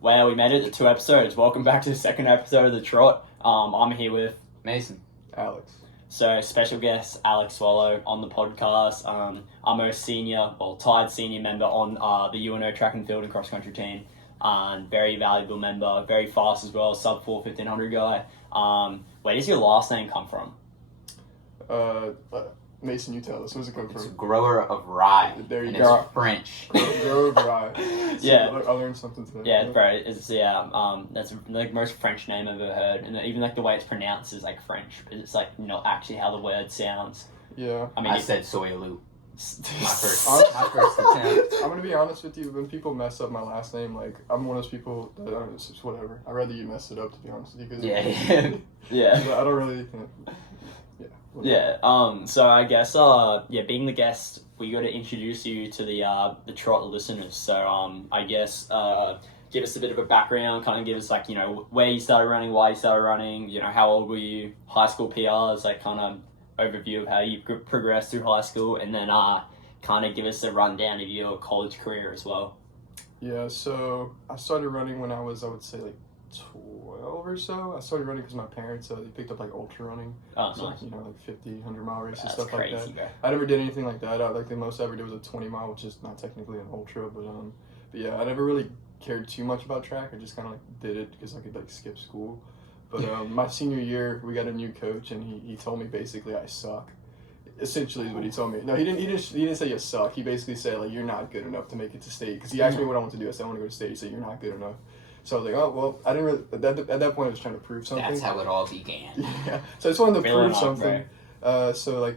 Well, we made it to 2 episodes. Welcome back to the second episode of the TROT. I'm here with Mason. Alex. So special guest Alex Soileau on the podcast. I'm a tied senior member on the UNO track and field and cross country team. Very valuable member, very fast as well, sub 4 1500 guy. Where does your last name come from? Mason, you tell us. Where's it come It's from? grower of rye. There you and go. It's French. Grower of rye. So Yeah. I learned something today. Yeah, bro. It's that's the most French name I've ever heard, and even like the way it's pronounced is like French. It's like not actually how the word sounds. Yeah. I said Soileau. My first attempt. I'm gonna be honest with you. When people mess up my last name, like I'm one of those people that it's just whatever. I'd rather you mess it up, to be honest with you. Cause Yeah. I don't really. Yeah. Whatever. Yeah. So I guess being the guest, we got to introduce you to the TROT listeners. So I guess give us a bit of a background, kind of give us like where you started running, why you started running, how old were you, high school PRs, like kind of overview of how you progressed through high school, and then kind of give us a rundown of your college career as well. Yeah. So I started running when I would say like 12 or so. I started running because my parents they picked up like ultra running. Oh, So, nice. like 50, 100 mile races, That's stuff crazy, like that. bro. I never did anything like that. Like the most I ever did was a 20 mile, which is not technically an ultra, but yeah, I never really cared too much about track. I just kind of like did it because I could like skip school. But my senior year, we got a new coach, and he told me basically I suck. Essentially is what he told me. No, he didn't say you suck. He basically said like you're not good enough to make it to state. Because he asked me what I want to do. I said I want to go to state. He said you're not good enough. So I was like, oh well, I didn't really. At that point, I was trying to prove something. That's how it all began. Yeah. So I just wanted to Really prove not, something. So like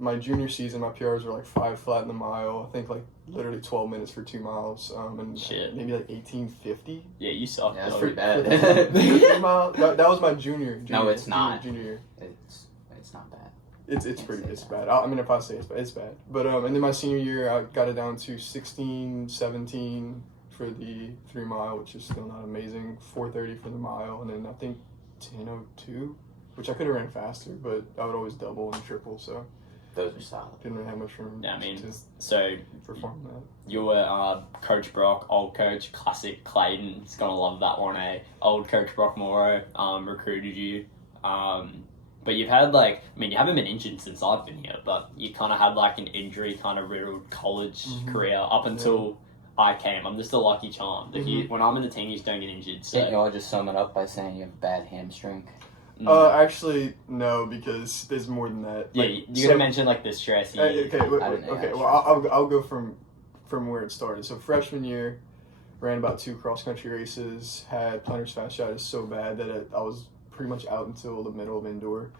my junior season, my PRs were like 5 flat in the mile. I think like literally 12 minutes for 2 miles. And Shit. maybe like 18:50. Yeah, you suck. Yeah, that's though. pretty For bad. 3 mile. That was my junior. No, it's not. Junior year. It's not bad. It's bad. I mean, if I say it's bad. But and then my senior year, I got it down to 16, 17 for the 3 mile, which is still not amazing. 4:30 for the mile, and then I think 10:02, which I could have ran faster, but I would always double and triple, so Those are solid. didn't really have much room. Yeah, I mean, to so perform that. you were Coach Brock, old coach, classic Clayton. He's gonna love that one, eh? Old Coach Brock Morrow recruited you. But you've had you haven't been injured since I've been here, but you kind of had like an injury kind of riddled college career up until I came. I'm just a lucky charm. When I'm in the team, you just don't get injured. So. Didn't you all just sum it up by saying you have a bad hamstring? Actually, no, because there's more than that. Yeah, you're gonna mention like the stress. Okay. Well, I'll go from where it started. So freshman year, ran about 2 cross country races. Had plantar fasciitis so bad that I was pretty much out until the middle of indoor.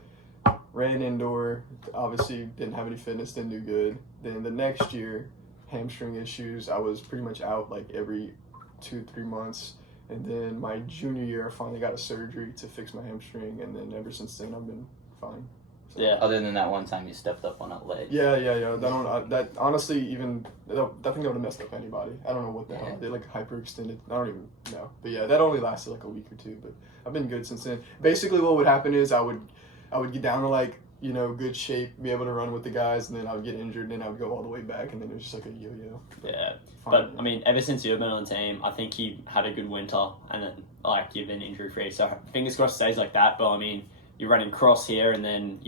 Ran indoor, obviously didn't have any fitness, didn't do good. Then the next year, hamstring issues. I was pretty much out like every 2-3 months. And then my junior year, I finally got a surgery to fix my hamstring, and then ever since then, I've been fine. So. Yeah. Other than that one time you stepped up on that ledge. Yeah. That honestly, even I think that would have messed up anybody. I don't know what the hell. They like hyperextended. I don't even know. But yeah, that only lasted like a week or 2. But I've been good since then. Basically, what would happen is I would get down to like good shape, be able to run with the guys, and then I would get injured, and then I would go all the way back, and then it was just like a yo-yo. Yeah. Fine. But I mean, ever since you've been on the team, I think you had a good winter, and then you've been injury free. So fingers crossed it stays like that. But I mean, you're running cross here, and then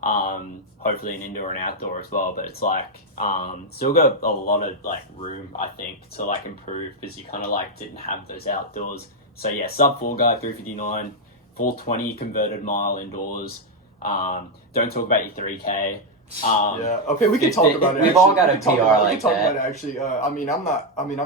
hopefully an indoor and outdoor as well. But it's still got a lot of room, I think, to improve, because you kind of didn't have those outdoors. So yeah, sub 4 guy, 3:59, 4:20 converted mile indoors. Don't talk about your 3K. Yeah. Okay, we can talk about it. We've all got a PR like that. We can talk about it actually. I'm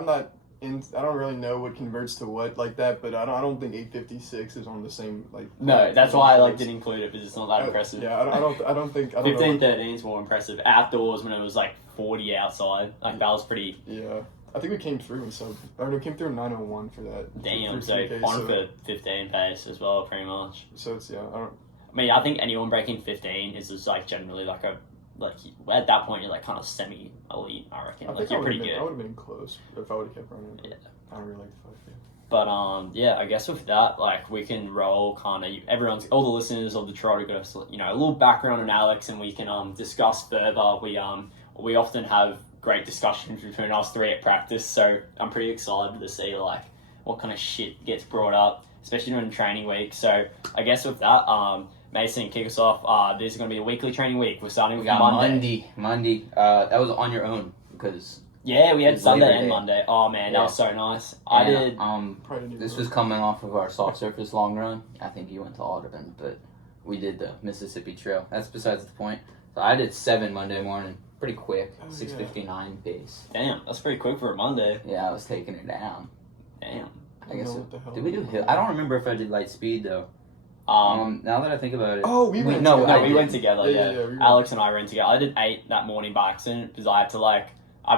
not in. I don't really know what converts to what like that, but I don't think 856 is on the same No, that's why I didn't include it, because it's not that impressive. Yeah, I don't think. 15:13 is more impressive. Outdoors when it was 40 outside, that was pretty. Yeah. I think we came through we came through in 9:01 for that. Damn, for 3K, on for 15 pace as well, pretty much. So it's I think anyone breaking 15 is just generally at that point you're kind of semi-elite, I reckon. I think you're pretty good. I would have been close if I would have kept running. Yeah. I don't really like the 5K. But I guess with that, we can roll kind of all the listeners of the TROT have got a little background on Alex, and we can discuss further. We often have great discussions between us 3 at practice, so I'm pretty excited to see what kind of shit gets brought up, especially during training week. So I guess with that, Mason, kick us off. This is going to be a weekly training week. We're starting with Monday. Monday. That was on your own because yeah, we had Sunday and Day. Monday. Oh man, Yeah. that was so nice. And, I did. This was coming off of our soft surface long run. I think you went to Audubon, but we did the Mississippi Trail. That's besides the point. So I did 7 Monday morning. Pretty quick. 6:59 pace. Damn, that's pretty quick for a Monday. Yeah, I was taking it down. Damn. I guess. Did we do hill? I don't remember if I did light speed though. Now that I think about it. Oh, we went together. Yeah. Alex and I ran together. I did 8 that morning by accident because I had to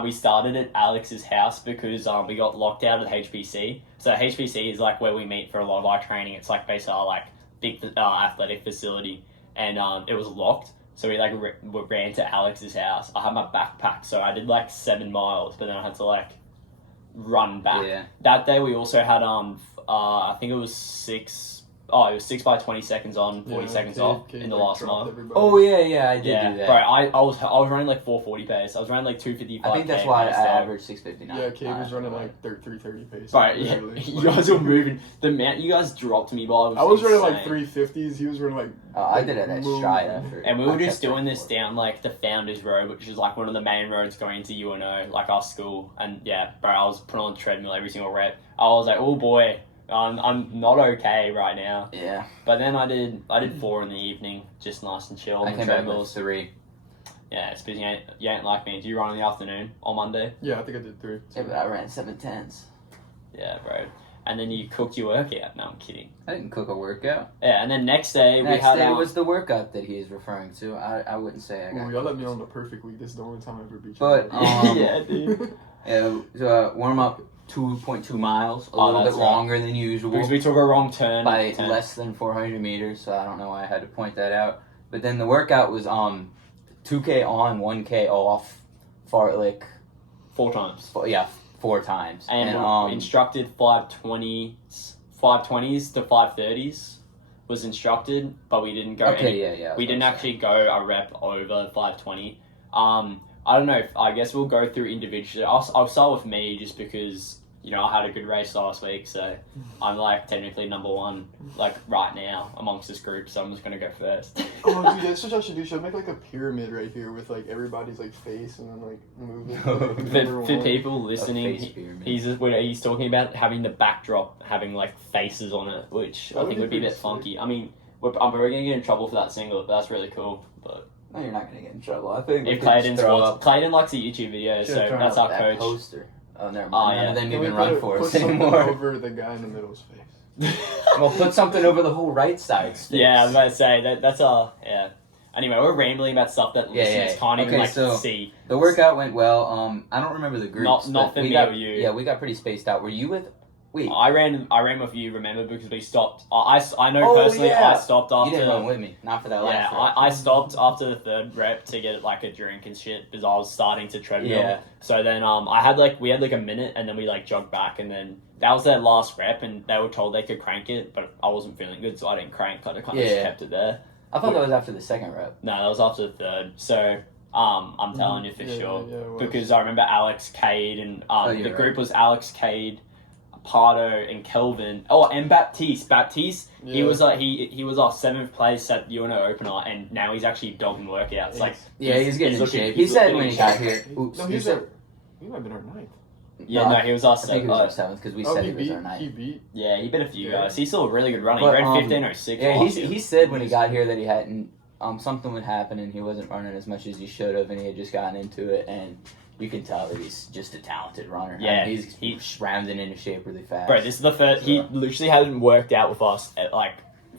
we started at Alex's house because we got locked out of the HPC. So HPC is like where we meet for a lot of our training. It's like basically our big athletic facility, and it was locked. So we ran to Alex's house. I had my backpack, so I did 7 miles, but then I had to run back. Yeah. That day we also had I think it was 6. Oh, it was 6 by 20 seconds on, 40 seconds off in the last mile. Oh yeah, I did do that. Bro, I was running 440 pace. I was running 255. I think that's why I averaged 6:59. Yeah, Cade was running 330 pace. Right, yeah, you guys were moving. The amount you guys dropped me by was I was insane. running 350s. He was running I did it at stride after. And we were just doing this down the Founders Road, which is one of the main roads going to UNO, our school. And yeah, bro, I was putting on the treadmill every single rep. I was like, oh boy. I'm not okay right now. Yeah. But then I did 4 in the evening, just nice and chill. I came back with 3. Yeah, it's because you ain't like me. Do you run in the afternoon on Monday? Yeah, I think I did 3. Yeah, but I ran 7:10s. Yeah, bro. And then you cooked your workout. No, I'm kidding. I didn't cook a workout. Yeah, and then next day we had... Next day was the workout that he is referring to. I wouldn't say I got... Ooh, y'all let me on the perfect week. This is the only time I ever beat you. But, yeah, dude. Warm up 2.2 miles, a little bit longer than usual. Because we took a wrong turn. By less than 400 meters, so I don't know why I had to point that out. But then the workout was 2K on, 1K off, fartlek. 4 times. 4 times. And we instructed 520s to 530s was instructed, but we didn't go we didn't actually go a rep over 520. I don't know. I guess we'll go through individually. I'll start with me just because, I had a good race last week. So I'm technically number 1 right now amongst this group. So I'm just going to go first. Oh, dude, that's what I should do. Should I make a pyramid right here with everybody's face and then moving? For people listening, he's talking about having the backdrop having faces on it, which I think would be a bit funky. I mean, I'm probably going to get in trouble for that singlet, but that's really cool. But no, you're not going to get in trouble. I think if Clayton likes a YouTube video, so that's our coach. Poster. Oh, never mind. None of them even run for us anymore. Put something over the guy in the middle's face. Well, put something over the whole right side's face. Yeah, I was about to say that's all. Yeah. Anyway, we're rambling about stuff that listeners can't even see. The workout went well. I don't remember the groups. Not for me or you. Yeah, we got pretty spaced out. Were you with? Wait. I ran with you. Remember, because we stopped. I know personally. Yeah. I stopped after. You didn't run with me. Not for that last. Yeah, I stopped after the 3rd rep to get a drink and shit because I was starting to treadmill. Yeah. So then I had we had a minute and then we jogged back and then that was their last rep and they were told they could crank it, but I wasn't feeling good, so I didn't crank. I kind of just kept it there. I thought that was after the 2nd rep. No, that was after the 3rd. So I'm telling you for sure because I remember Alex, Cade, and the group was Alex, Cade, Pardo, and Kelvin. Oh, and Baptiste. He was he was our 7th place at UNO opener, and now he's actually dogging workouts. He's getting in shape. He said when he got here. Oops, no, he might have been our 9th. Yeah, he was our 7th. I think he was our 7th because we said he was our 9th. He beat. Yeah, he beat a few guys. He's still a really good runner. He ran 15:06. Yeah, he said when he got here that he hadn't. Something would happen and he wasn't running as much as he should have, and he had just gotten into it, and you can tell that he's just a talented runner. Yeah, I mean, he's rounding into shape really fast. Bro, this is the first. He literally hadn't worked out with us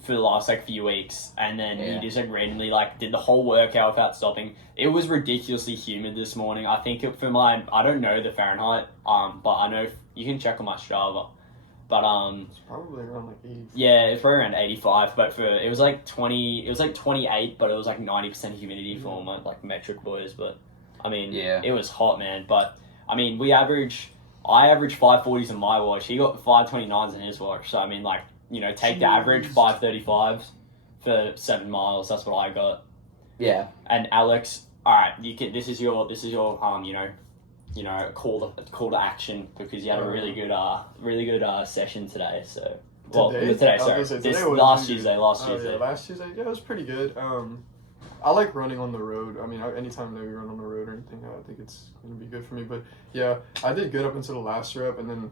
for the last few weeks, and then he just randomly did the whole workout without stopping. It was ridiculously humid this morning. I think I don't know the Fahrenheit, but I know you can check on my Strava. But it's probably around 85. Yeah, it's probably around 85. But it was 20. It was 28, but it was 90% humidity for my metric boys. But I mean, it was hot, man. But I mean, I average 540s in my watch. He got 529s in his watch. So I mean, take the average 535s for 7 miles. That's what I got. Yeah. And Alex, all right, this is your you know, call to action because you had a really good session today. So today, sorry, last Tuesday. Yeah, last Tuesday, yeah, it was pretty good. I like running on the road. I mean, anytime that we run on the road or anything, I think it's gonna be good for me. But yeah, I did good up until the last rep, and then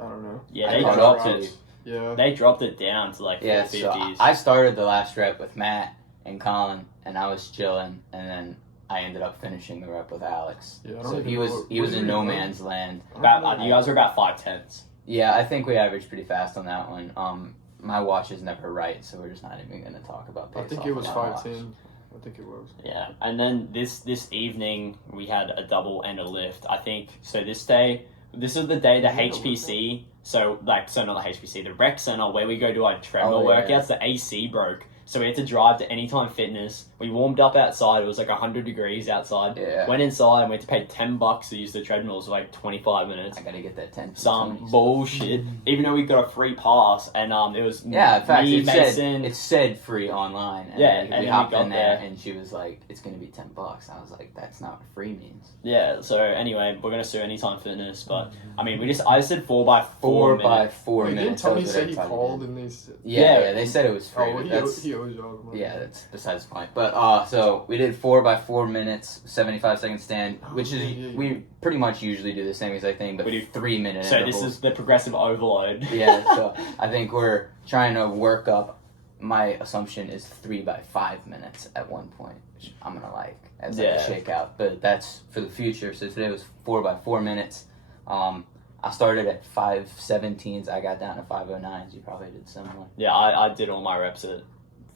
I don't know. Yeah, they dropped it down to like 450s. So I started the last rep with Matt and Colin, and I was chilling, and then I ended up finishing the rep with Alex. Yeah, so he was in no man's land. You guys were about 5:10s. Yeah, I think we averaged pretty fast on that one. My watch is never right, so we're just not even going to talk about pace. I think it was 5:10. I think it was. Yeah, and then this evening we had a double and a lift. I think so. This is the day the HPC. So not the HPC, the rec center where we go do our treadmill workouts. The AC broke. So we had to drive to Anytime Fitness. We warmed up outside. It was like 100 degrees outside. Yeah. Went inside and we had to pay $10 to use the treadmills for like 25 minutes. I gotta get that 10. Some bullshit. Even though we got a free pass and it was in fact Mason. It said free online. And we hopped in there and she was like, "It's gonna be $10." I was like, "That's not what free means." Yeah. So anyway, we're gonna sue Anytime Fitness, but I mean, I just said 4 by 4 4 minutes. by 4 minutes. Didn't Tony say he called and they said... Yeah, they said it was free. That's besides the point. But so we did 4 by 4 minutes, 75-second stand, which is we pretty much usually do the same exact thing, but we do 3 minutes. So intervals. This is the progressive overload. Yeah. So I think we're trying to work up. My assumption is 3 by 5 minutes at one point, which I'm gonna like as like a shakeout. But that's for the future. So today was 4 by 4 minutes. I started at 5:17s. I got down to 5:09s. You probably did similar. Yeah, I did all my reps at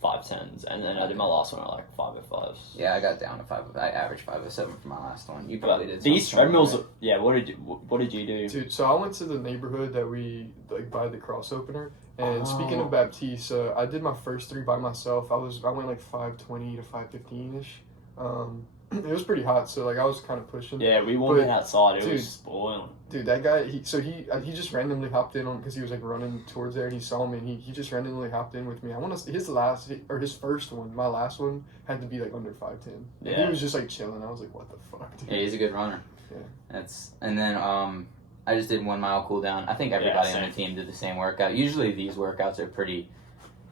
5:10s, and then I did my last one at like 5:05s. Yeah, I got down to 5. I averaged 5:07 for my last one. You probably did. These treadmills. Yeah, what did you do? Dude, so I went to the neighborhood that we like by the cross opener. And speaking of Baptiste, I did my first 3 by myself. I went like 5:20 to 5:15 ish. It was pretty hot, so like I was kind of pushing. Yeah, we warmed it outside. It was spoiling. Dude, that guy. He just randomly hopped in on because he was like running towards there and he saw me and he just randomly hopped in with me. I want to his first one. My last one had to be like under 5:10. Yeah. He was just like chilling. I was like, what the fuck, dude? Yeah, he's a good runner. Yeah. And then I just did 1 mile cool down. I think everybody on the team did the same workout. Usually these workouts are pretty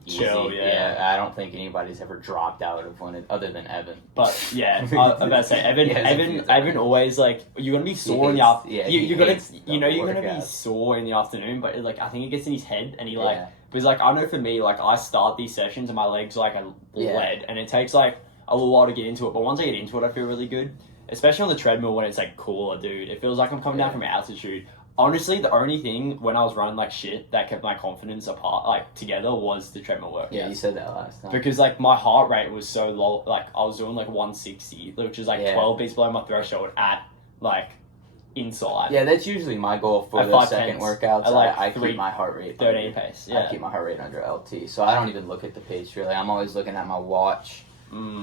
easy. Chill, yeah. I don't think anybody's ever dropped out of one other than Evan. But yeah, I'm about to say Evan always like you're gonna be sore in the afternoon. You're gonna be sore in the afternoon, but like I think it gets in his head and he like because like I know for me like I start these sessions and my legs like are lead and it takes like a little while to get into it, but once I get into it I feel really good. Especially on the treadmill when it's like cooler, dude. It feels like I'm coming down from altitude. Honestly, the only thing when I was running like shit that kept my confidence apart, like together, was the treadmill work. Yeah, you said that last time. Because like my heart rate was so low, like I was doing like 160, which is like 12 beats below my threshold at like inside. Yeah, that's usually my goal for the second workouts. I keep my heart rate 13 pace. Yeah, I keep my heart rate under LT, so I don't even look at the pace really. I'm always looking at my watch.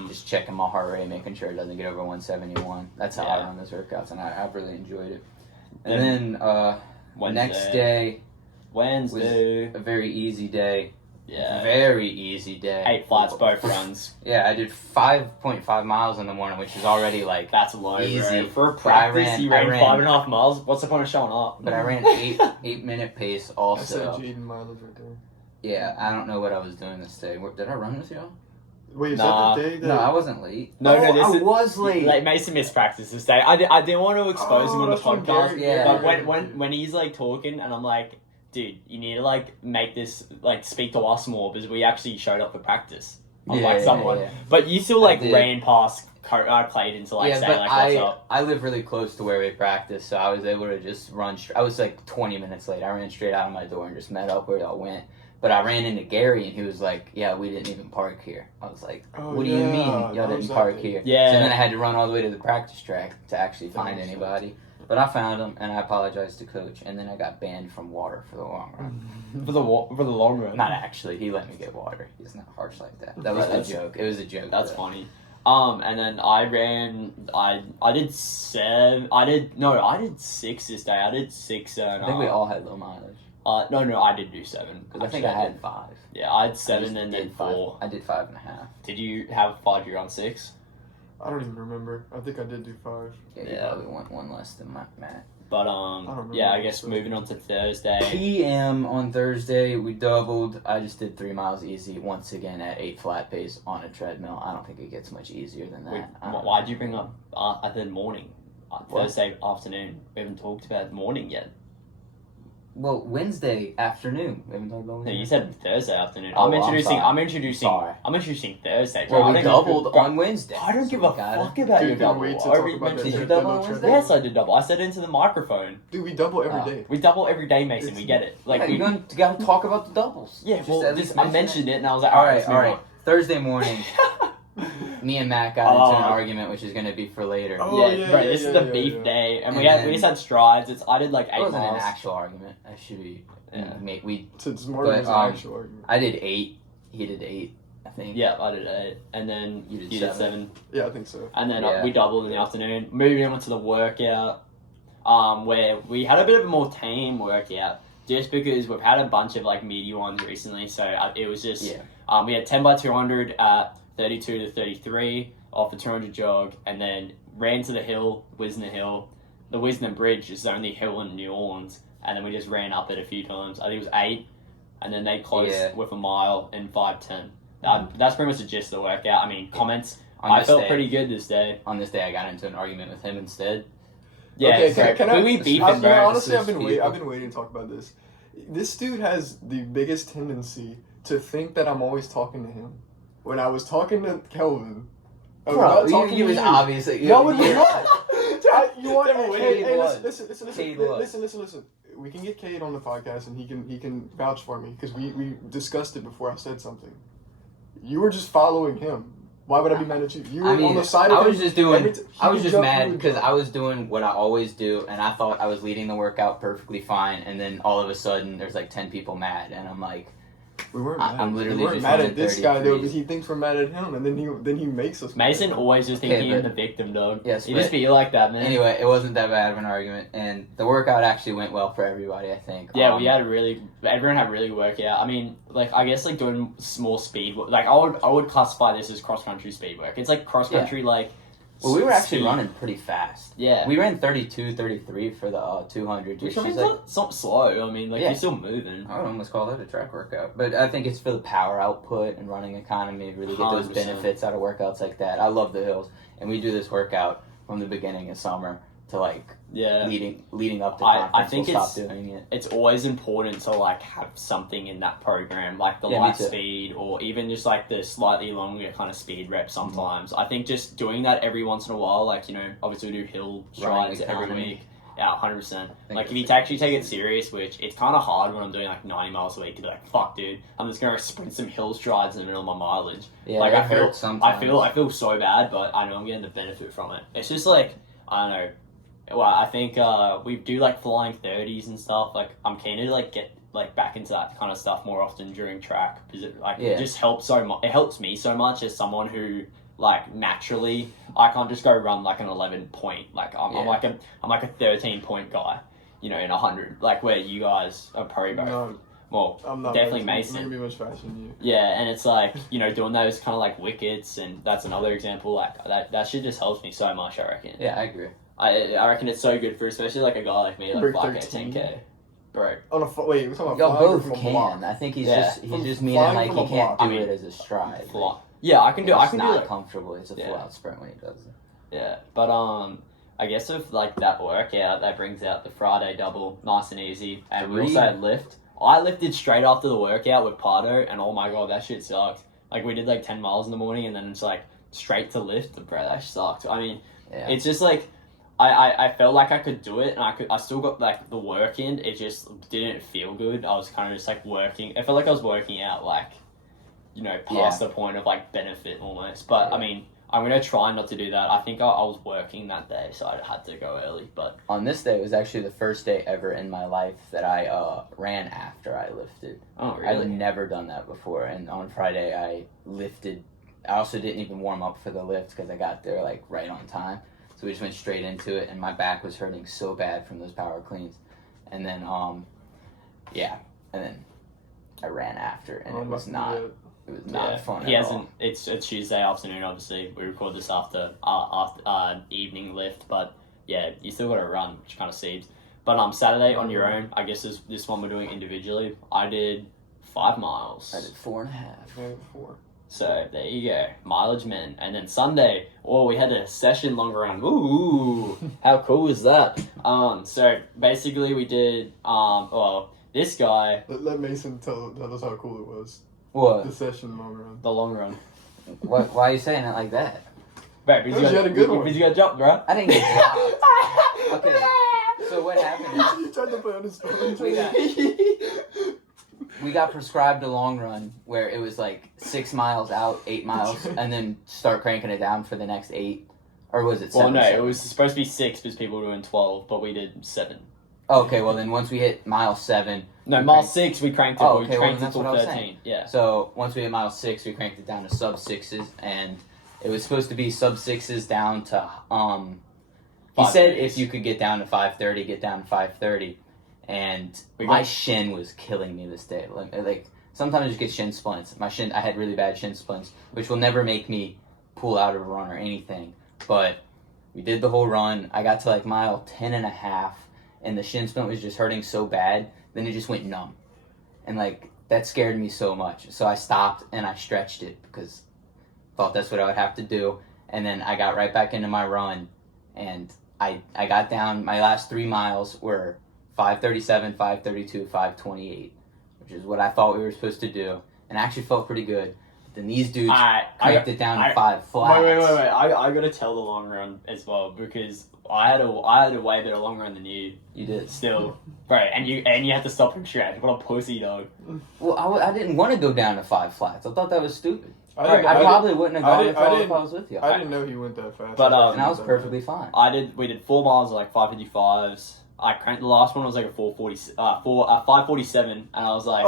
Just checking my heart rate, making sure it doesn't get over 171. That's how I run those workouts, and I've really enjoyed it. And then the next day was a very easy day. Yeah. Very easy day. 8 flats, both runs. Yeah, I did 5.5 miles in the morning, which is already like that's low, easy. Bro. For a practice, you ran 5.5 miles. What's the point of showing up? But I ran 8 minute pace also. That's Jaden mileage right there. Yeah, I don't know what I was doing this day. Did I run with y'all? Wait, is that the day that... No, I wasn't late. No, I was late. Like Mason missed practice this day. I didn't want to expose him on the podcast. Yeah. But when he's like talking and I'm like, dude, you need to like make this like speak to us more because we actually showed up for practice. Unlike someone. Yeah. But you still like ran past I played into like say like what's up. I live really close to where we practice, so I was able to just run I was like 20 minutes late. I ran straight out of my door and just met up where y'all went. But I ran into Gary, and he was like, yeah, we didn't even park here. I was like, what do you mean y'all didn't park here? Yeah. So then I had to run all the way to the practice track to actually find anybody. But I found him, and I apologized to Coach, and then I got banned from water for the long run. For the long run? Not actually. He let me get water. He's not harsh like that. That was a joke. It was a joke. That's funny. And then I did 6 this day. I did 6 and... I think we all had low mileage. No, I did do 7. Because I think I had 5. Yeah, I had 7 and then 4. I did 5.5. Did you have 5 year on 6? I don't even remember. I think I did do 5. Yeah, you Yeah. probably went one less than Matt. But don't remember yeah, I what guess it was. moving on to Thursday. PM on Thursday, we doubled. I just did 3 miles easy once again at 8 flat pace on a treadmill. I don't think it gets much easier than that. Wait, I don't why'd know. you bring up I said morning? What? Thursday afternoon. We haven't talked about morning yet. Well, Wednesday afternoon. We haven't talked about No, Wednesday. you said Thursday afternoon. Oh, I'm I'm introducing. sorry. I'm introducing. Sorry. I'm introducing Thursday. Well, I we don't- doubled bro, on Wednesday. I don't so give we a got fuck it. about Dude, your can double. wait to I talk already about that mentioned Did you it. double on Wednesday? Yes, I did double. I said it into the microphone. Dude, we double every Oh. day. We double every day, Mason. It's- We get it. Like Yeah, we. you gotta talk about the doubles. Yeah, Just well, at least I mention mentioned it, and I was like, All let's right, move all right. Thursday morning, me and Matt got into an argument, which is gonna be for later. Oh, yeah, yeah, bro, yeah, this yeah, is the yeah, beef yeah. day, and And we then- just had strides. I did like It 8 wasn't miles. an actual argument. That should be. Yeah. We Since Morgan But, was an um, actual argument. I did 8. He did 8. I think. Yeah, I did 8, and then You did you did 7. 7, Yeah, I think so. and then Yeah. we doubled in the afternoon. Moving on to the workout, where we had a bit of a more tame workout, just because we've had a bunch of like meaty ones recently. So it was just Yeah. we had 10 by 200 at 32 to 33 off the 200 jog, and then ran to the hill, Wisner Hill. The Wisner Bridge is the only hill in New Orleans, and then we just ran up it a few times. I think it was 8, and then they closed Yeah. with a mile in 5:10. That's pretty much the gist of the workout. I mean, comments. On I this felt day, pretty good this day. On this day, I got into an argument with him instead. Yeah, Okay, so can I? we beefing, I've been, bro. honestly, I've been People. I've been waiting to talk about this. This dude has the biggest tendency to think that I'm always talking to him. When I was talking to Kelvin, I was not talking he to was you. obviously. No, it was not. You want? Different Hey, way hey, he was. listen, Cade was. listen. We can get Cade on the podcast, and he can vouch for me because we discussed it before I said something. You were just following him. Why would I be mad at you? You were on the side of him. I was just doing. every I was he just jumped, mad you would because jump. I was doing what I always do, and I thought I was leading the workout perfectly fine, and then all of a sudden there's like 10 people mad, and I'm like, We weren't I- mad. I'm literally we weren't just mad running at this guy though, 33s. but he thinks we're mad at him, and then he makes us. Mason mad. always just Okay, thinking you're but- the victim, dog. Yes, you but- just be like that, man. anyway, it wasn't that bad of an argument, and the workout actually went well for everybody. I think. Yeah, we had everyone had really good workout. I mean, like I guess like doing small speed work. Like I would classify this as cross country speed work. It's like cross country like. Well, we were actually speed. running pretty fast. Yeah. We ran 32, 33 for the 200. Which Which I mean, is it's like, not slow. I mean, like Yeah. you're still moving. I would almost call that a track workout. But I think it's for the power output and running economy, really get those 100%. benefits out of workouts like that. I love the hills. And we do this workout from the beginning of summer to like Yeah. leading up to I conference. think we'll it's- stop doing it. It's always important to like have something in that program, like the Yeah, me light too. speed, or even just like the slightly longer kind of speed reps. Mm-hmm. Sometimes I think just doing that every once in a while, like obviously we do hill Running strides every economy. week. Yeah, 100%. think Like if that's you actually take it serious, which it's kind of hard when I'm doing like 90 miles a week to be like, fuck, dude, I'm just gonna sprint some hill strides in the middle of my mileage. Yeah, like it I feel, hurts sometimes. I feel so bad, but I know I'm getting the benefit from it. It's just like I don't know. Well, I think we do like flying 30s and stuff. Like I'm keen to like get like back into that kind of stuff more often during track because it Yeah. it just helps so much. It helps me so much as someone who like naturally I can't just go run like an 11 point. Like I'm like a 13 point guy. In 100. Like where you guys are probably both. No, Well, I'm not. definitely Mason. Mason. I'm gonna be much faster than you. Yeah, and it's like, doing those kind of like wickets, and that's another example. Like that shit just helps me so much, I reckon. Yeah, I agree. I reckon it's so good for especially like a guy like me, like Break 5K, 13. 10K. Bro. On a wait, we're talking about Y'all flying or both from a can. block? I think he's Yeah. just From meaning flying like from he a can't block. do I mean, it as a stride. Fly. Yeah, I can do It's it. not comfortable. It's a Yeah. full out sprint when he does it. Yeah, but I guess with like that workout, that brings out the Friday double, nice and easy, and we also had lift. I lifted straight after the workout with Pardo, and oh my god, that shit sucked. Like we did like 10 miles in the morning, and then it's like straight to lift, bro. That sucked. I mean, Yeah. it's just like I felt like I could do it, and I still got like the work in. It just didn't feel good. I was kind of just like working. I felt like I was working out like, past the point of like benefit almost. But Yeah. I mean, I'm gonna try not to do that. I think I was working that day, so I had to go early. But On this day, it was actually the first day ever in my life that I ran after I lifted. oh I'd really? never done that before, and on Friday I lifted. I also didn't even warm up for the lift because I got there like right on time. So we just went straight into it, and my back was hurting so bad from those power cleans. And then, and then I ran after, and I'm it was about to do not. that. It was not fun He at hasn't. all. It's a Tuesday afternoon. Obviously, we record this after evening lift, but yeah, you still got to run, which kind of seems. But Saturday on your own, I guess this one we're doing individually. I did 5 miles. I did 4.5. Maybe 4. So there you go, mileage men. And then Sunday, we had a session long run. Ooh, how cool is that? So basically we did this guy, Let Mason tell us how cool it was. What? The session long run. the long run. Why are you saying it like that? Right, because You had a good one. because you got jumped, bro. I didn't get dropped. Okay. So what happened is You tried to play on his phone. we got prescribed a long run where it was like 6 miles out, 8 miles, and then start cranking it down for the next 8. Or was it 7? Well, no, 7? it was supposed to be 6 because people were doing 12, but we did 7. Okay, well then once we hit mile 7. No, we mile cranked- 6 we cranked it. Oh, We okay, well, cranked it that's till what I was 13. saying. Yeah. So once we hit mile 6, we cranked it down to sub 6s, and it was supposed to be sub 6s down to He said 5:30s. if you could get down to 5:30, get down to 5:30, and We my got- shin was killing me this day. Like sometimes I just get shin splints. I had really bad shin splints, which will never make me pull out of a run or anything. But we did the whole run. I got to like mile 10.5, and the shin splint was just hurting so bad. Then it just went numb, and like that scared me so much. So I stopped and I stretched it because I thought that's what I would have to do. And then I got right back into my run, and I got down. My last 3 miles were 5:37, 5:32, 5:28, which is what I thought we were supposed to do, and I actually felt pretty good. But then these dudes cranked it down to 5 flats. Wait. I got to tell the long run as well because I had a way better long run than you. You did. Still, bro, and you had to stop and stretch. What a pussy, dog. Well, I didn't want to go down to 5 flats. I thought that was stupid. I probably wouldn't have gone didn't- if I was with you. I didn't know he went that fast. But, And I was perfectly fine. We did 4 miles at like 5:55s. I cranked the last one was like a 5:47, and I was like,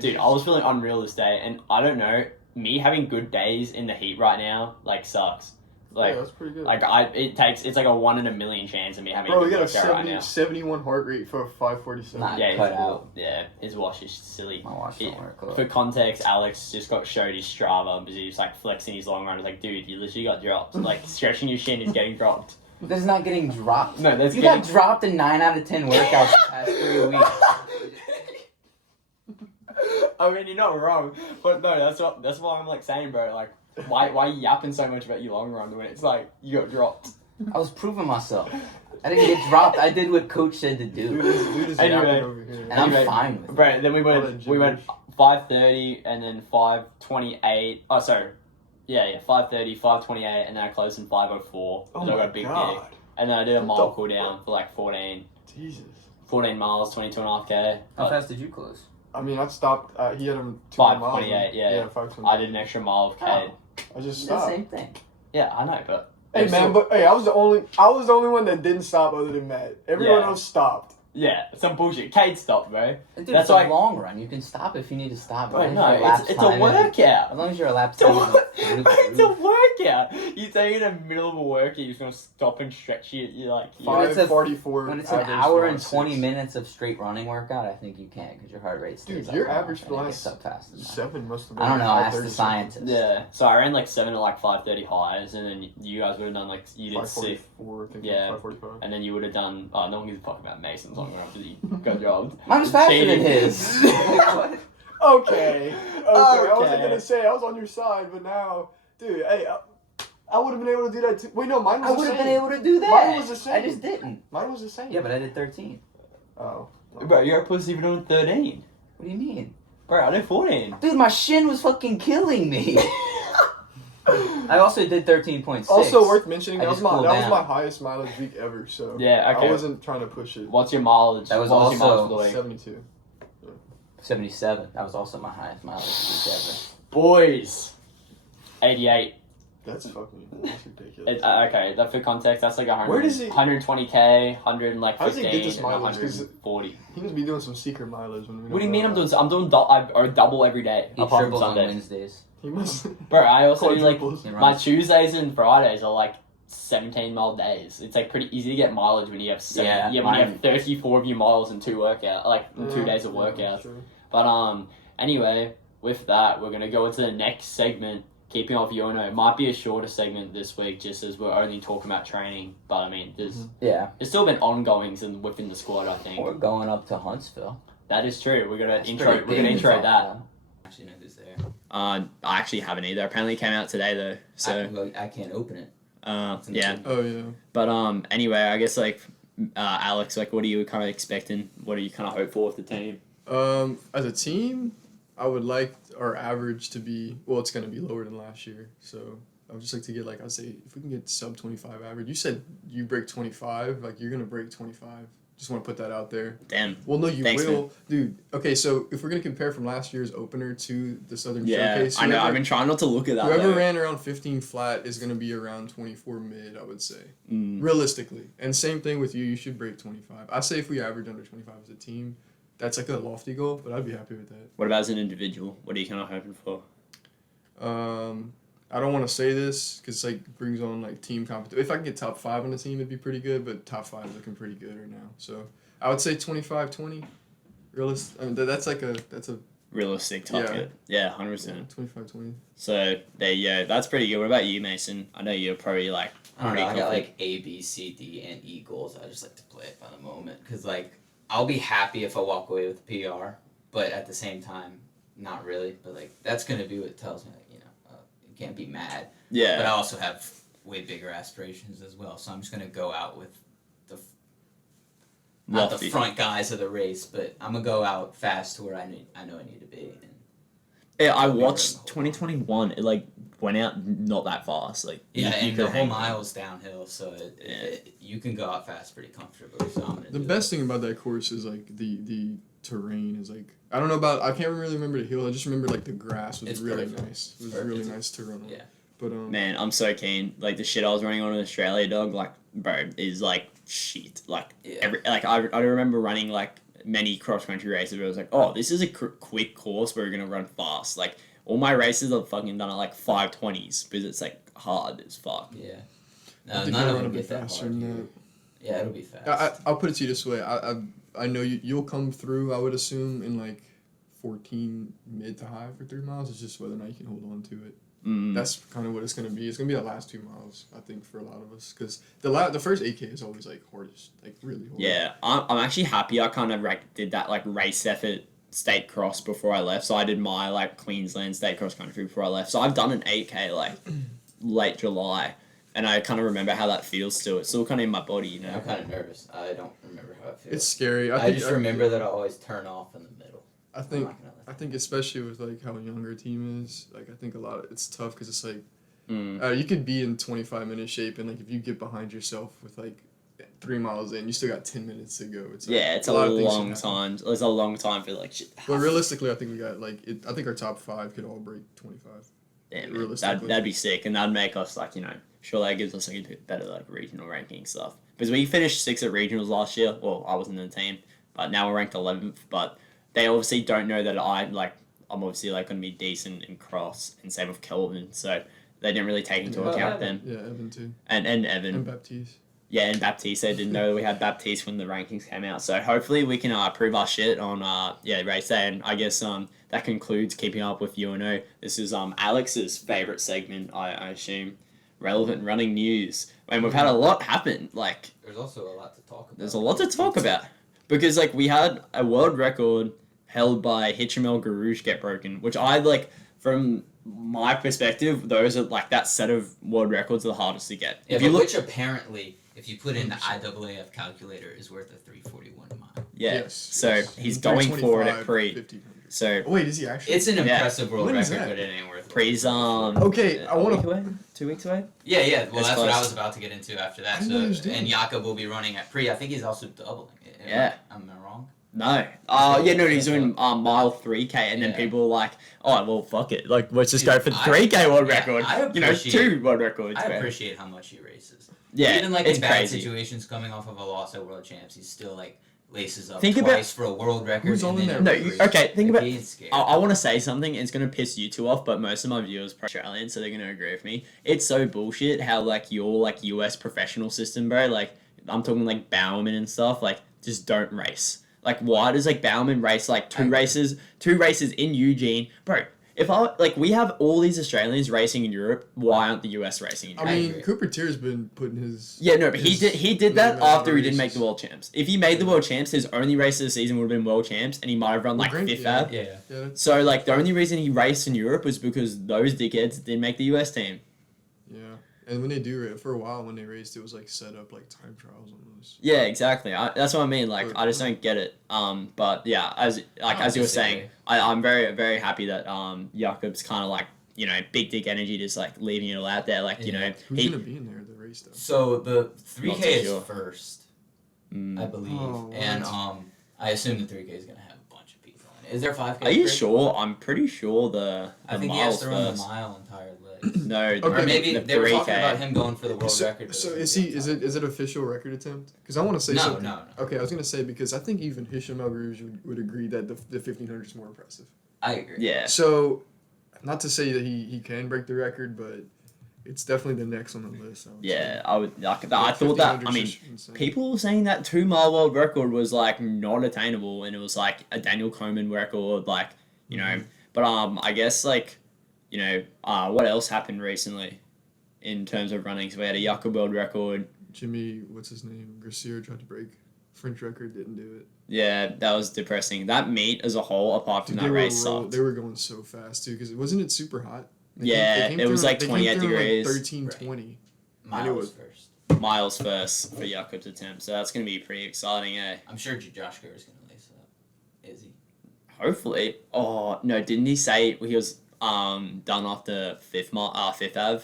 dude, I was feeling unreal this day, and I don't know, me having good days in the heat right now like sucks. Like, yeah, that's pretty good. It's like a 1 in a million chance of me having. Bro, a we good got a workout right now. 71 heart rate for a 5:47. Nah. Yeah, cut out. Yeah, his wash is silly. My watch don't work. For context, Alex just showed his Strava because he was like flexing his long run. I was like, dude, you literally got dropped. Like stretching your shin is getting dropped. That's not getting dropped. No, that's you getting... got dropped in 9 out of 10 workouts the past 3 weeks. I mean, you're not wrong, but no, that's what I'm like saying, bro. Like, why are you yapping so much about your long run when it's like you got dropped? I was proving myself. I didn't get dropped. I did what coach said to do, Dude is Anyway. yapping over here. and I'm fine with it. Bro, then we What a went gibberish. 5:30 and then 5:28. Oh, sorry. Yeah, 5:30, 5:28, and then I closed in 5:04. Oh I my got a big god. day. And then I did a What mile the cool down for like 14 Jesus. miles, 22.5K. How fast did you close? I mean, I stopped. He had him 2 miles. 5:28, yeah. Yeah, 5:28. I did an extra mile of K. Oh. I just The stopped. same thing. Yeah, I know, but Hey man, but hey, I was the only one that didn't stop other than Matt. Everyone Yeah. else stopped. yeah, some bullshit. Kate stopped, bro. Dude, That's it's a like- long run. You can stop if you need to stop. Bro, As long no, as your lapse it's a time is- workout. As long as your lapse It's a, time it's a workout. You say in the middle of a workout, you're just gonna stop and stretch it. You're like, When it's a- 5:44. When it's an average hour for and last 20 6. minutes of straight running workout, I think you can because your heart rate stays Dude, up your long average for and it last gets up fast enough. 7 must have been. I don't know. Ask the 5:30 scientists. yeah. So I ran like 7 to like 5:30 highs, and then you guys would have done like you did 6, 5:44, I think. Yeah. 5:45. and then you would have done. Oh, no one gives a fuck about Mason's long run after he got jobbed. Mine was faster than Cheating. his. What? Okay. I wasn't Okay. gonna say I was on your side, but now, dude, hey, I would have been able to do that too. Wait, no, mine was I the would same. have been able to do that. Mine was the same. I just didn't. Mine was the same. Yeah, but I did 13. Oh. Bro, you're a pussy for doing 13. What do you mean? Bro, I did 14. Dude, my shin was fucking killing me. I also did 13.6. Also worth mentioning, I that was just cooled my down. highest mileage week ever. So Yeah, okay. I wasn't trying to push it. What's your mileage? That was what your also mileage for the week? 72. 77. That was also my highest mileage week ever. Boys, 88. That's ridiculous. Okay, that for context, that's like 100, Where does he- 120K, 100 and like How does he 15, get this and mileage? 'Cause 140. He must be doing some secret mileage. When we What do you don't mean know I'm doing double every day, He apart from triples on Sundays. Wednesdays. He must. Bro, I also do like, Quadruples. He my runs. Tuesdays and Fridays are like 17-mile days. It's like pretty easy to get mileage when you have Yeah, when you mine- have 34 of your miles in 2 workout, like in 2 days of Yeah, workouts. true. But anyway, with that, we're gonna go into the next segment. Keeping off UNO, it might be a shorter segment this week, just as we're only talking about training. But I mean, there's still been ongoings within the squad. I think we're going up to Huntsville. That is true. We're gonna intro that. Actually know who's there. I actually haven't either. Apparently, it came out today though. So I can't open it. Yeah. Oh yeah. But anyway, I guess like Alex, like, what are you kind of expecting? What are you kind of hopeful with the team? As a team, I would like our average to be, well, it's going to be lower than last year. So I would just like to get, like, I'd say if we can get sub 25 average. You said you break 25, like, you're going to break 25. Just want to put that out there. Damn. Well, no, you Thanks, will. man. Dude, okay, so if we're going to compare from last year's opener to the Southern Yeah, Showcase. I know. I've been trying not to look at that. Whoever though. ran around 15 flat is going to be around 24 mid, I would say. Mm. Realistically. And same thing with you. You should break 25. I say if we average under 25 as a team, that's like a lofty goal, but I'd be happy with that. What about as an individual? What are you kind of hoping for? I don't want to say this because like brings on like team competition. If I can get top 5 on the team, it'd be pretty good. But top 5 is looking pretty good right now. So I would say 25-20. Realist. I mean, that's a Realistic target. Yeah, 100%. 25-20. So there you go. That's pretty good. What about you, Mason? I know you're probably like. I don't know. I got like A, B, C, D, and E goals. I just like to play it by the moment because like I'll be happy if I walk away with a PR, but at the same time, not really. But like that's gonna be what tells me like you can't be mad. Yeah. But I also have way bigger aspirations as well, so I'm just gonna go out with not the front guys of the race, but I'm gonna go out fast to where I know I need to be. And yeah, I watched 2021. It like went out not that fast. Like and the whole mile's downhill, so you can go out fast pretty comfortably. So I'm gonna the best thing about that course is like the terrain is like I don't know about I can't really remember the hill. I just remember like the grass was really nice. It was really nice to run on. Yeah. But man, I'm so keen. Like the shit I was running on in Australia, dog. Like bro, is like shit. Like I remember running like many cross country races where I was like, oh, this is a quick course where we're gonna run fast. Like all my races I've fucking done at like 5:20s because it's like hard as fuck. Yeah. No, none of them get that hard. Yeah, it'll be fast. I'll put it to you this way. I know you'll come through. I would assume in like 14 mid to high for 3 miles. It's just whether or not you can hold on to it. That's kind of what it's gonna be. It's gonna be the last 2 miles, I think, for a lot of us, because the first 8K is always like hardest, like really hard. Yeah, I'm actually happy. I kind of did that like race effort state cross before I left. So I did my like Queensland state cross country before I left. So I've done an 8K like late July, and I kind of remember how that feels still. It's still kind of in my body, you know. I'm kind of nervous. I don't remember how it feels. It's scary. I just remember that I always turn off in the middle. I think especially with like how young our team is, like I think a lot of it's tough because it's like you could be in 25-minute shape and like if you get behind yourself with like 3 miles in, you still got 10 minutes to go. It's like, it's a long time. It's a long time for like shit. But realistically, I think we got like I think our top 5 could all break 25. Yeah, man, that'd be sick, and that'd make us like surely that gives us like a bit better like regional ranking stuff. Because we finished 6th at regionals last year. Well, I wasn't in the team, but now we're ranked 11th. But they obviously don't know that I'm obviously like going to be decent in cross, and same with Kelvin. So they didn't really take into account them. Yeah, Evan too. And Evan. And Baptiste. Yeah, and Baptiste. They didn't know that we had Baptiste when the rankings came out. So hopefully we can prove our shit on race day. And I guess that concludes keeping up with UNO. This is Alex's favorite segment, I assume. Relevant running news. And we've had a lot happen. Like there's also a lot to talk about. There's a lot to talk about because like we had a world record held by Hitcham Garouche get broken, which I like from my perspective. Those are like that set of world records are the hardest to get. Yeah, which apparently, if you put in the IAAF calculator, is worth a 341 mile. Yeah. Yes. So he's going for it at pre. 50. So wait, is he actually? It's an impressive world record, but it ain't worth it. Pre's okay, I want to. 2 weeks away. Yeah. Well, that's what I was about to get into after that. And Jakob will be running at pre. I think he's also doubling it. Am I wrong? No. He's doing mile 3K, and then people are like, oh, well, fuck it. Like, let's just go for the 3K world record. 2 world records. I appreciate how much he races. Yeah, even like it's in bad crazy. Situations, coming off of a loss at World Champs, he's still like laces up think twice for a world record. Who's all in there? Think about. I want to say something. It's gonna piss you two off, but most of my viewers are Australian, so they're gonna agree with me. It's so bullshit how like your like US professional system, bro. Like I'm talking like Bowerman and stuff. Like just don't race. Like, why does like Bauman race like two races in Eugene, bro? If we have all these Australians racing in Europe, why aren't the US racing in Europe? I mean, Cooper Tier's been putting his... Yeah, no, but he did that after he didn't make the World Champs. If he made the World Champs, his only race of the season would have been World Champs, and he might have run like fifth ab. Yeah. So like the only reason he raced in Europe was because those dickheads didn't make the US team. Yeah, and when they do, for a while when they raced, it was like set up like time trials almost. Yeah, exactly. That's what I mean. Like, I just don't get it. But yeah, as you were saying, I'm very, very happy that Jakob's kind of like, you know, big dick energy, just like leaving it all out there. Like, you know, who's gonna be in there at the race though? So the 3K is sure. first, I believe, and I assume the 3K is gonna have a bunch of people in it. Is there 5K? Are you sure? I'm pretty sure the I think he has to run the mile entire leg. No, Or maybe the they were 3K. talking about him going for the world record. So is he? Is it official record attempt? Because I want to say something. No. Okay, I was gonna say because I think even Hisham El Rouge would agree that the 1500 is more impressive. I agree. Yeah. So, not to say that he can break the record, but it's definitely the next on the list. Yeah, I would. Like, I thought that. I mean, people were saying that 2 mile world record was like not attainable, and it was like a Daniel Komen record, like, you know. But I guess like, you know, what else happened recently in terms of running? So we had a Jakob world record. Jimmy, what's his name? Garcia tried to break French record, didn't do it. Yeah, that was depressing. That meet as a whole, apart from that race, sucked. They were going so fast too, because wasn't it super hot? It was like 28 degrees. Like 13-20. Miles first for Jakob's attempt, so that's going to be pretty exciting, eh? I'm sure Josh Kerr is going to lace it up. Is he? Hopefully. Oh, no, didn't he say he was done after fifth Ave?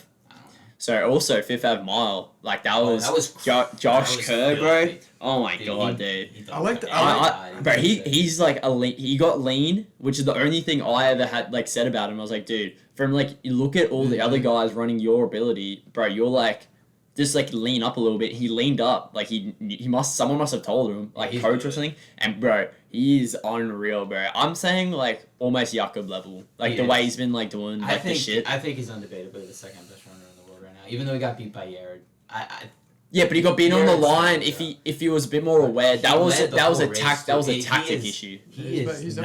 So also fifth Ave mile, like that was Josh Kerr, bro. Oh my god, dude! I like that. Bro, he's like he got lean, which is the only thing I ever had like said about him. I was like, dude, from like you look at all the other guys running your ability, bro, you're like just like lean up a little bit. He leaned up, like someone must have told him, like coach or something. And bro, he is unreal, bro. I'm saying like almost Jakob level, like the way he's been like doing like the shit. I think he's undebatably the second best runner in the world right now, even though he got beat by Yared. Yeah, but he got beaten on the line. If he was a bit more aware, that was a tactic issue. He's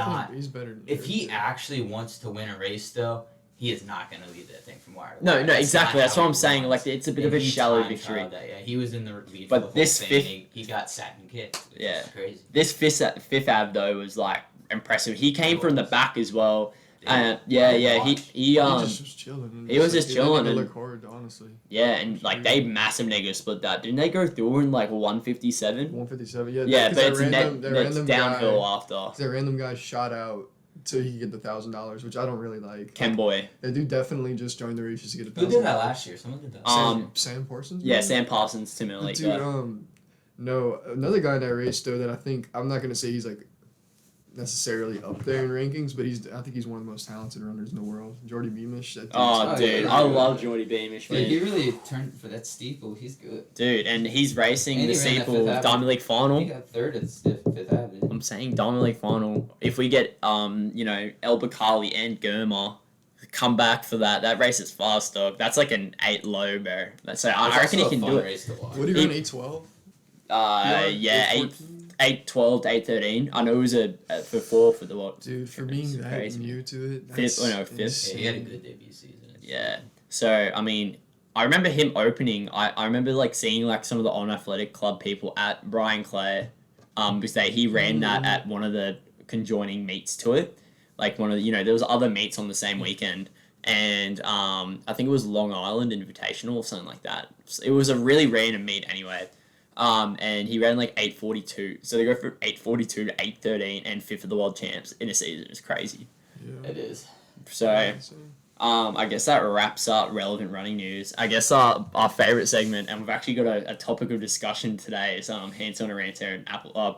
better. If he actually wants to win a race, though, he is not going to lead that thing from wire to wire. wire. No, exactly. That's what I'm saying. Like it's a bit of a shallow victory. Yeah, he was in the lead. But for the this whole fifth, thing, he got sat and kicked. Yeah, crazy. This fifth ab though was like impressive. He came from the back as well. He just was chilling. He was just chilling and look hard, honestly. Yeah, and like they massive nigga split that. Didn't they go through in like 157? 157, yeah. Yeah, but it's downhill after. That random guy shot out so he could get the $1,000, which I don't really like. Ken Boy. They do definitely just join the races to get $1,000. Who did that last year? Someone did that. Sam Parsons. Yeah, Sam Parsons, Tim Miller. Dude, no, another guy that raced though that I think I'm not gonna say he's like necessarily up there in rankings, but I think he's one of the most talented runners in the world. Jordy Beamish. Dude, I love Jordy Beamish. Man. He really turned for that steeple. He's good. Dude, and he's racing the steeple Diamond League final. He got third at Fifth Avenue. I'm saying Diamond League final. If we get El Bakali and Germa come back for that race is fast, dog. That's like an 8 low, bro. So I reckon he can do it. What are you doing? 8:12? Yeah, 8:12 to 8:13. I know it was for 4 for the what? Dude, for being that crazy. New to it, fifth. Yeah, he had a good debut season. Yeah. So I mean, I remember him opening. I remember like seeing like some of the On Athletic Club people at Brian Clare, because he ran that at one of the conjoining meets to it. Like one of the, there was other meets on the same weekend, and I think it was Long Island Invitational or something like that. It was a really random meet anyway. And he ran like 8:42. So they go from 8:42 to 8:13 and 5th of the world champs in a season. It's crazy. Yeah. It is. So, I guess that wraps up relevant running news. I guess our favorite segment, and we've actually got a topic of discussion today, is Hanso on a Ranto and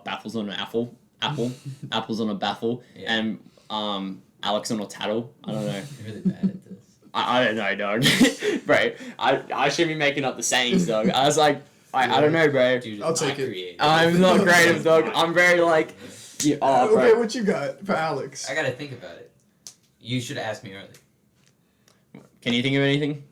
Baffles on an Apple, Apples on a Baffle, and Alex on a Tattle. I don't know. You're really bad at this. I don't know, dog. Bro, I should be making up the sayings, dog. I was like, I don't know, bro. Dude, I'll take it. creative. I'm not creative, dog. I'm very like... Okay, what you got for Alex? I gotta think about it. You should have asked me earlier. Can you think of anything?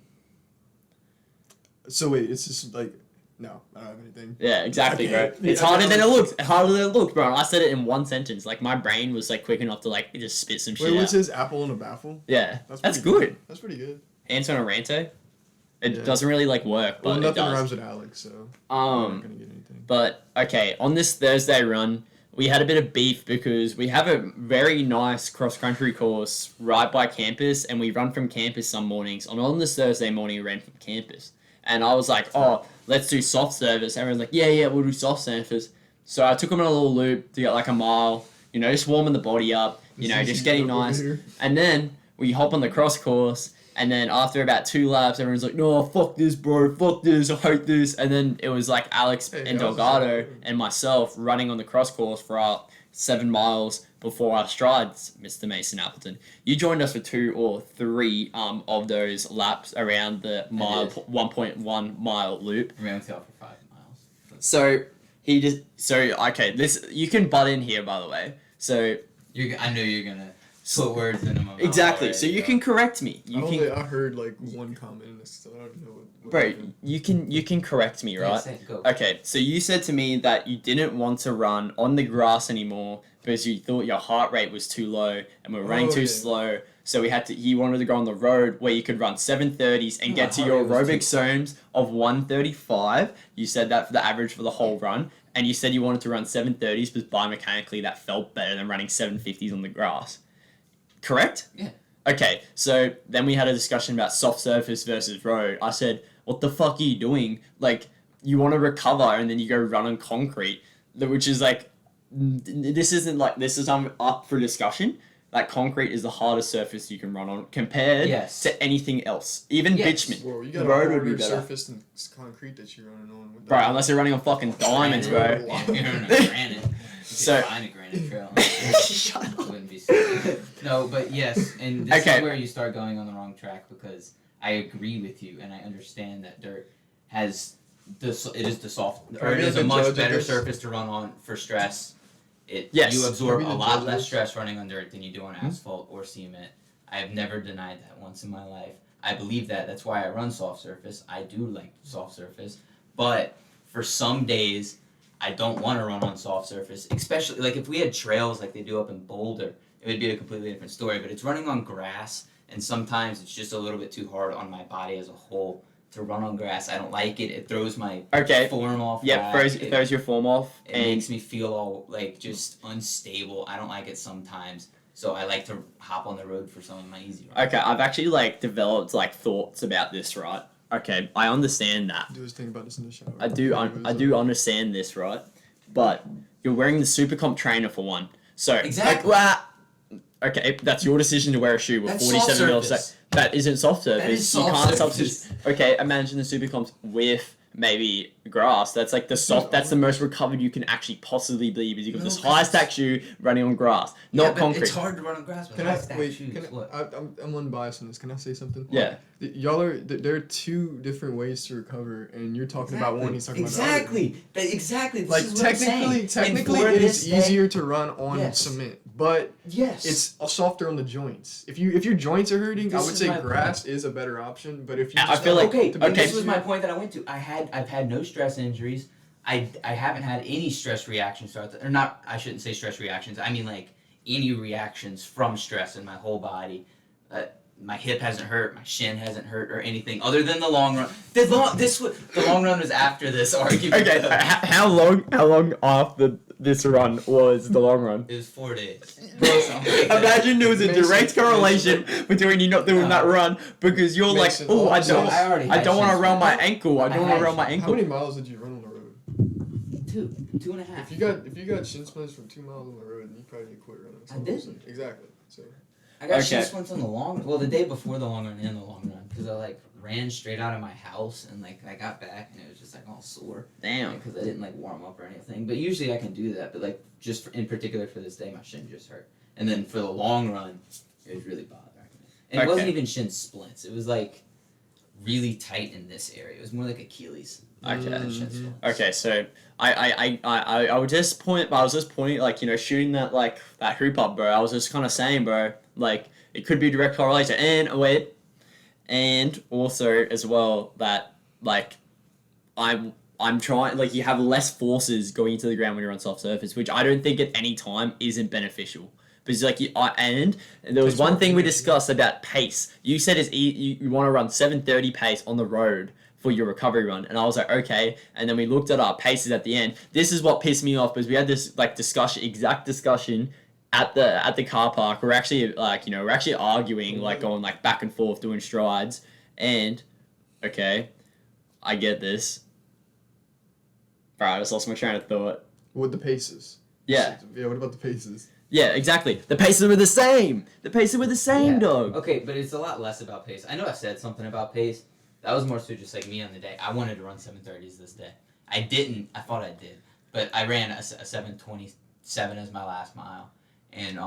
So wait, it's just like No, I don't have anything. Yeah, exactly, bro. Okay. It's harder than it looks. Harder than it looks, bro. I said it in one sentence. Like, my brain was, like, quick enough to, like, just spit some shit Wait, out. what's his apple and a baffle? Yeah, that's pretty good. That's pretty good. Hanso and Ranto. It Yeah. doesn't really, like, work, but Well, it nothing does. rhymes with Alex, so I'm not gonna get anything. But, okay, on this Thursday run, we had a bit of beef because we have a very nice cross-country course right by campus, and we run from campus some mornings. And on this Thursday morning, we ran from campus. And I was like, oh, let's do soft service. Everyone's like, yeah, we'll do soft service. So I took them on a little loop to get like a mile, you know, just warming the body up, you know, just getting nice. And then we hop on the cross course. And then after about 2 laps, everyone's like, no, fuck this, bro. Fuck this. I hate this. And then it was like Alex and Delgado and myself running on the cross course for our 7 miles before our strides, Mr. Mason Appleton. You joined us for 2 or 3 of those laps around the 1.1 mile loop. We ran with y'all for 5 miles. So okay, this you can butt in here, by the way. So I knew you're gonna put words in my mouth. exactly. So you can correct me. I heard like one comment in this, so I don't know what bro, happened. you can correct me, right? Go. Okay, so you said to me that you didn't want to run on the grass anymore because you thought your heart rate was too low and we're running too slow. So you wanted to go on the road where you could run 7:30s and get to your aerobic zones of 1:35. You said that for the average for the whole run. And you said you wanted to run 7:30s because biomechanically that felt better than running 7:50s on the grass. Correct? Yeah. Okay, so then we had a discussion about soft surface versus road. I said, what the fuck are you doing? Like, you want to recover and then you go run on concrete, which is like, this is up for discussion. Like, concrete is the hardest surface you can run on compared to anything else. Even bitumen. Whoa, you got road a would be harder better. surface than concrete that you're running on. With Bro, unless you're running on fucking diamonds, bro. You're on a granite. So- Find a granite trail. Shut up. Wouldn't be stupid. No, but yes, and this Okay. is where you start going on the wrong track because I agree with you and I understand that dirt has it is the soft or it is a much better surface to run on for stress. You absorb a lot less stress running on dirt than you do on asphalt or cement. I have never denied that once in my life. I believe that. That's why I run soft surface. I do like soft surface, but for some days I don't want to run on soft surface, especially like if we had trails like they do up in Boulder, it would be a completely different story. But it's running on grass, and sometimes it's just a little bit too hard on my body as a whole to run on grass. I don't like it. It throws my form off. Yeah, throws your form off. It makes me feel all like just unstable. I don't like it sometimes. So I like to hop on the road for some of my easy runs. Okay, I've actually like developed like thoughts about this, right? Okay, I understand that. Do his thing about this in the shower. I do understand this, right? But you're wearing the Super Comp trainer for one. So Exactly. Okay, that's your decision to wear a shoe with That's 47 soft mil. surface. That isn't soft surface. That is You soft can't surface. substitute. Okay, imagine the Super Comps with maybe grass. That's like the soft. That's the most recovered you can actually possibly be because you got this high stack shoe running on grass, not concrete. It's hard to run on grass with high stack shoes. I'm unbiased on this. Can I say something? Yeah. Y'all there are 2 different ways to recover, and you're talking about one. He's talking about the other. Exactly. This Like is what I'm saying. technically, And for it is this easier to run on cement, but it's softer on the joints. If your joints are hurting, I would say grass is a better option. But if you, I feel like this was my point that I went to. I've had no stress injuries. I haven't had any stress reactions throughout or not. I shouldn't say stress reactions. I mean like any reactions from stress in my whole body. My hip hasn't hurt, my shin hasn't hurt, or anything other than the long run. The long run was after this argument. Okay, how long after this run was the long run? It was 4 days. Imagine there was a direct correlation between you not doing that run because you're like, oh, I don't want to round my ankle. I don't want to round my ankle. How many miles did you run on the road? 2.5. If you got shin splints from 2 miles on the road, you probably need to quit running. I did. Exactly. So. I got shin splints on the long. Well, the day before the long run and the long run, because I like ran straight out of my house and like I got back and it was just like all sore. Damn. Because I didn't like warm up or anything. But usually I can do that. But like in particular for this day, my shin just hurt. And then for the long run, it was really bothering me. And it wasn't even shin splints. It was like really tight in this area. It was more like Achilles. Okay, so I would just point. I was just pointing, like, you know, shooting that hoop up, bro. I was just kind of saying, bro, like it could be direct correlation, and also as well that like I'm trying, like, you have less forces going into the ground when you're on soft surface, which I don't think at any time isn't beneficial. Because, like, and there was one thing we discussed about pace. You said you want to run 7:30 pace on the road for your recovery run, and I was like, okay. And then we looked at our paces at the end. This is what pissed me off, because we had this, like, exact discussion at the car park. We're actually, like, we're actually arguing, like, going, like, back and forth, doing strides. And, okay, I get this. Alright, I just lost my train of thought. With the paces. Yeah. Yeah, what about the paces? Yeah, exactly. The paces were the same. Dog. Okay, but it's a lot less about pace. I know I said something about pace. That was more so just like me on the day. I wanted to run 7:30s this day. I didn't. I thought I did. But I ran a 7:27 as my last mile. And,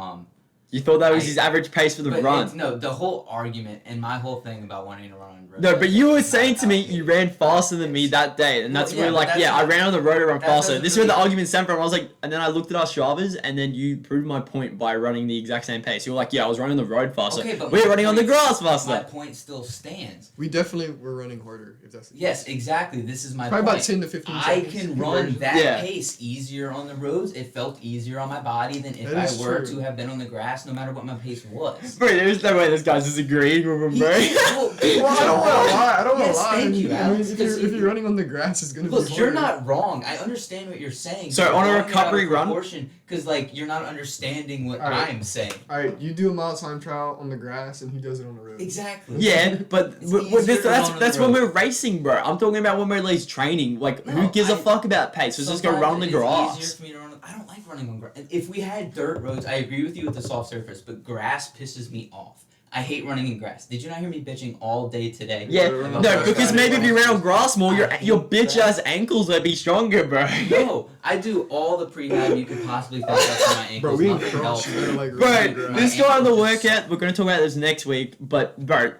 You thought that was his average pace for the run? No, the whole argument and my whole thing about wanting to run on road. No, but you were saying to me you ran faster than me that day, and that's where I ran on the road to run faster. This is where the argument stemmed from. I was like, and then I looked at our Stravas, and then you proved my point by running the exact same pace. You were like, yeah, I was running the road faster. Okay, but we're running on the grass faster. My point still stands. We definitely were running harder, if that's the case. Yes, exactly. This is my Probably point. About 10 to 15 I seconds. can run that pace easier on the roads. It felt easier on my body than if I were to have been on the grass, no matter what my pace was. Bro, there's no way this guy's disagreeing with him, bro. Well, I don't want to lie. I don't want to lie. Thank you, Alex. If you're running on the grass, it's going to be harder. Look, you're not wrong. I understand what you're saying. So on a recovery run? Because, like, you're not understanding what I'm saying. Alright, you do a mile time trial on the grass, and he does it on the road. Exactly. Yeah, but that's when we're racing, bro. I'm talking about when we're at least training. Like, who gives a fuck about pace? Let's just go run on the grass. It's easier for me to run. I don't like running on grass. If we had dirt roads, I agree with you with the soft surface, but grass pisses me off. I hate running in grass. Did you not hear me bitching all day today? Yeah, no, because maybe if you ran on grass more, your bitch ass ankles would be stronger, bro. No, I do all the prehab you could possibly think of for my ankles. Bro, we ain't like bro, this guy on the workout, we're gonna talk about this next week, but bro,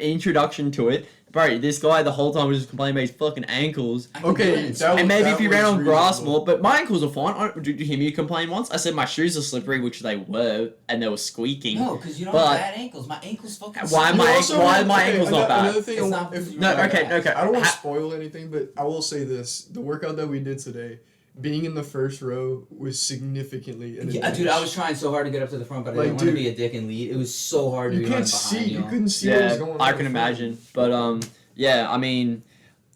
introduction to it. Bro, this guy the whole time was just complaining about his fucking ankles. Okay, and maybe if you ran on grass more, but my ankles are fine. Did you hear me complain once? I said my shoes are slippery, which they were, and they were squeaking. No, because you don't have bad ankles. My ankles fucking. Why are my ankles not bad? Another thing, okay. I don't want to spoil anything, but I will say this: the workout that we did today, being in the first row was significantally. Yeah, dude, I was trying so hard to get up to the front, but I didn't want to be a dick and lead. It was so hard to be running behind you. You couldn't see what was going on. I can imagine, but yeah, I mean,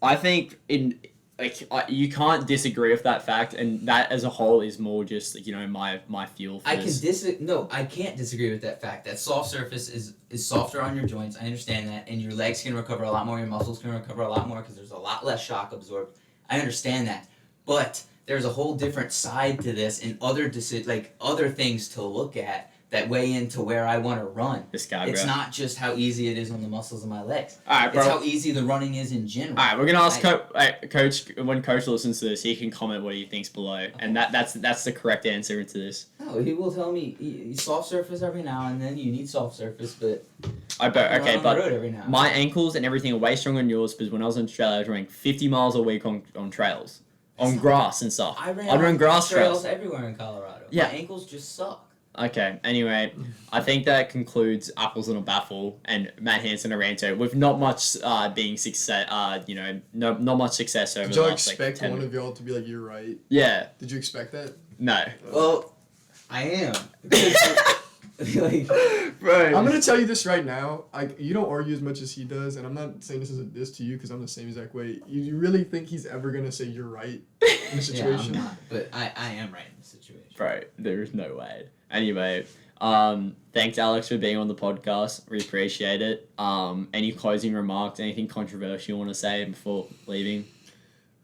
I think you can't disagree with that fact, and that as a whole is more just my feel for this. I can't disagree with that fact. That soft surface is softer on your joints. I understand that, and your legs can recover a lot more. Your muscles can recover a lot more because there's a lot less shock absorbed. I understand that, but there's a whole different side to this and other things to look at that weigh into where I want to run. This guy, it's bro. not just how easy it is on the muscles of my legs. All right, bro. It's how easy the running is in general. All right, we're gonna ask Coach. When Coach listens to this, he can comment what he thinks below, okay. And that's the correct answer to this. No, he will tell me soft surface every now and then. You need soft surface, but my ankles and everything are way stronger than yours because when I was in Australia, I was running 50 miles a week on trails, on grass and stuff. I'd run grass trails everywhere in Colorado. Yeah. My ankles just suck. Okay, anyway, I think that concludes Apples and a Baffle and Matt Hanson and Ranto with not much being success, not much success over the last Did y'all expect one of y'all to be like, you're right? Yeah. Did you expect that? No. Well, I am. Bro, I'm gonna tell you this right now. You don't argue as much as he does, and I'm not saying this as a diss to you because I'm the same exact way. You really think he's ever gonna say you're right in the situation? Yeah, I'm not, but I am right in the situation. Bro, there is no way. Anyway, thanks Alex for being on the podcast. We appreciate it. Any closing remarks? Anything controversial you want to say before leaving?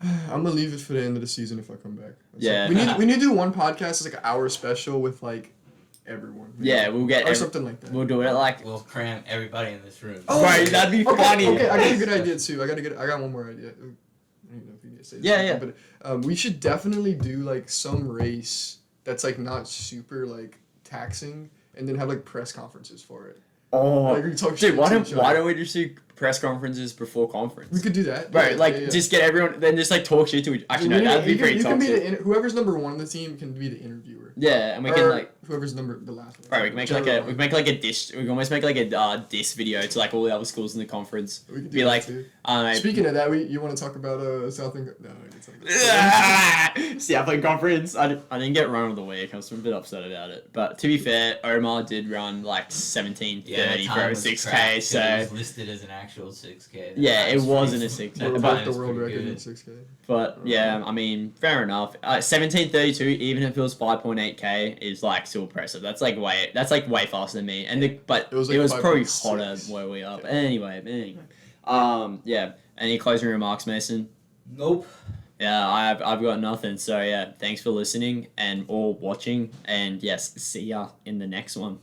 I'm gonna leave it for the end of the season if I come back. We need to do one podcast. It's like an hour special with like everyone. We'll get something like that. We'll do it like we'll cram everybody in this room. Oh, right, that'd be funny. Okay, I got a good idea too. I got one more idea. I don't even know if you need to say this. But we should definitely do like some race that's like not super like taxing, and then have like press conferences for it. Oh, like, we talk dude, why don't we just do press conferences before conference? We could do that, right? Just get everyone, then just like talk shit to each. Actually, no, that'd be pretty toxic. Whoever's number one on the team can be the interviewer. Yeah, and we can like whoever's the last one. Bro, we can make we can almost make like a diss video to like all the other schools in the conference. We could be like, speaking of that, you want to talk about Southland? No, it's Southland Conference. I didn't get run of the week. I was a bit upset about it. But to be fair, Omar did run like 17:30 for a 6K. So it was listed as an actual 6K. Yeah, it wasn't a 6K. Broke the world record in 6K. But yeah, I mean, fair enough. 17:32, even if it was 5.8K, is like still impressive. That's like way faster than me. And it was probably hotter where we are. But anyway. Yeah. Any closing remarks, Mason? Nope. Yeah, I've got nothing. So yeah, thanks for listening and or watching. And yes, see ya in the next one.